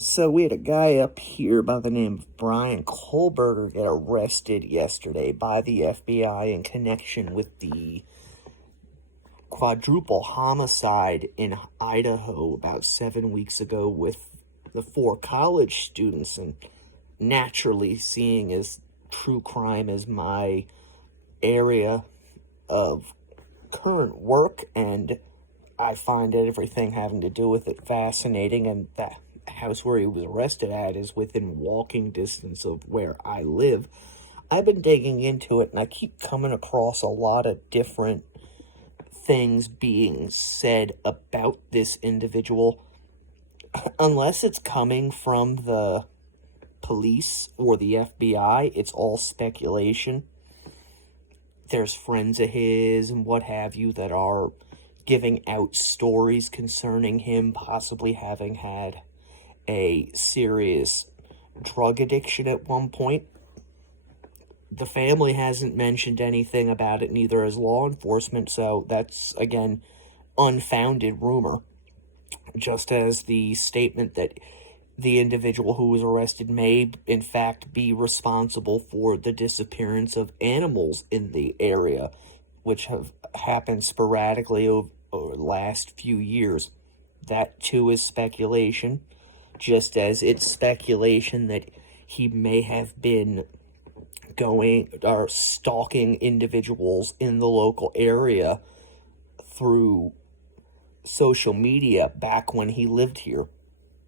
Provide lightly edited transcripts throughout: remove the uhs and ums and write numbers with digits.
So we had a guy up here by the name of Brian Kohlberger get arrested yesterday by the FBI in connection with the quadruple homicide in Idaho about 7 weeks ago with the 4 college students. And naturally, seeing as true crime is my area of current work, and I find everything having to do with it fascinating, and that house where he was arrested at is within walking distance of where I live. I've been digging into it, and I keep coming across a lot of different things being said about this individual. Unless it's coming from the police or the FBI, it's all speculation. There's friends of his and what have you that are giving out stories concerning him possibly having had a serious drug addiction at one point. The family hasn't mentioned anything about it, neither has law enforcement, so that's, again, unfounded rumor. Just as the statement that the individual who was arrested may, in fact, be responsible for the disappearance of animals in the area, which have happened sporadically over the last few years. That, too, is speculation. Just as it's speculation that he may have been going or stalking individuals in the local area through social media back when he lived here.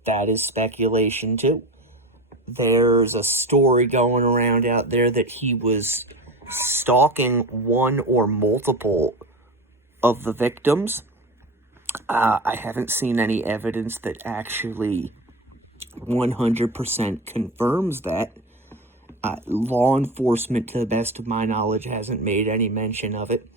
That is speculation too. There's a story going around out there that he was stalking one or multiple of the victims. I haven't seen any evidence that actually 100% confirms that. Law enforcement, to the best of my knowledge, hasn't made any mention of it.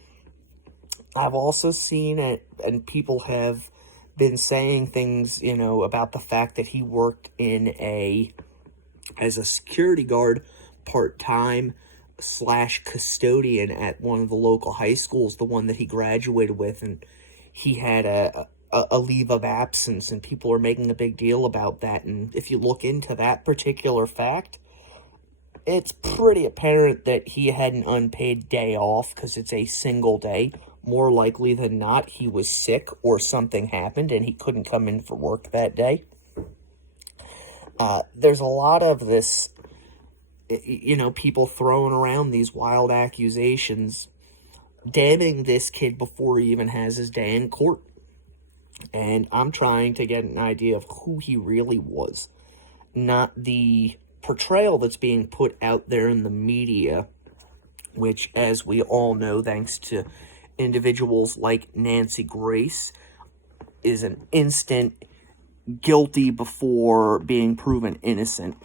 I've also seen it, and people have been saying things, about the fact that he worked as a security guard part-time / custodian at one of the local high schools, the one that he graduated with, and he had a leave of absence, and people are making a big deal about that. And if you look into that particular fact, it's pretty apparent that he had an unpaid day off because it's a single day. More likely than not, he was sick or something happened and he couldn't come in for work that day. There's a lot of this, people throwing around these wild accusations, damning this kid before he even has his day in court. And I'm trying to get an idea of who he really was, not the portrayal that's being put out there in the media, which, as we all know, thanks to individuals like Nancy Grace, is an instant guilty before being proven innocent,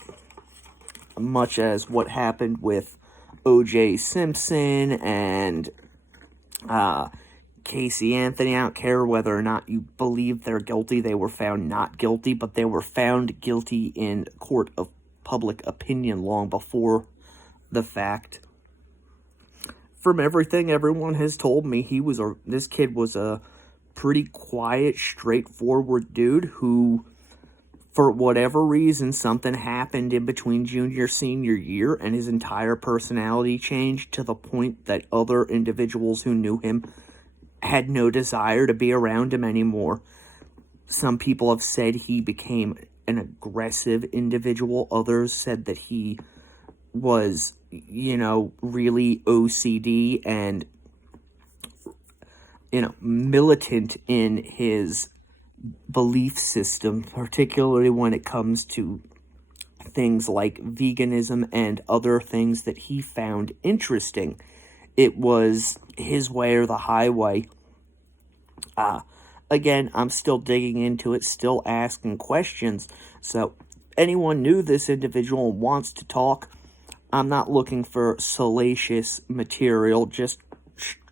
much as what happened with O.J. Simpson and Casey Anthony. I don't care whether or not you believe they're guilty. They were found not guilty, but they were found guilty in court of public opinion long before the fact. From everything everyone has told me, this kid was a pretty quiet, straightforward dude who, for whatever reason, something happened in between senior year, and his entire personality changed to the point that other individuals who knew him had no desire to be around him anymore. Some people have said he became an aggressive individual. Others said that he was, really OCD and, militant in his belief system, particularly when it comes to things like veganism and other things that he found interesting. It was his way or the highway. Again, I'm still digging into it, still asking questions. So, anyone knew this individual and wants to talk, I'm not looking for salacious material, just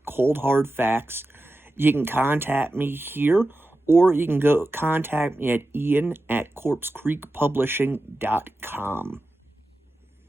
cold hard facts. You can contact me here, or you can go contact me at ian@corpsecreekpublishing.com.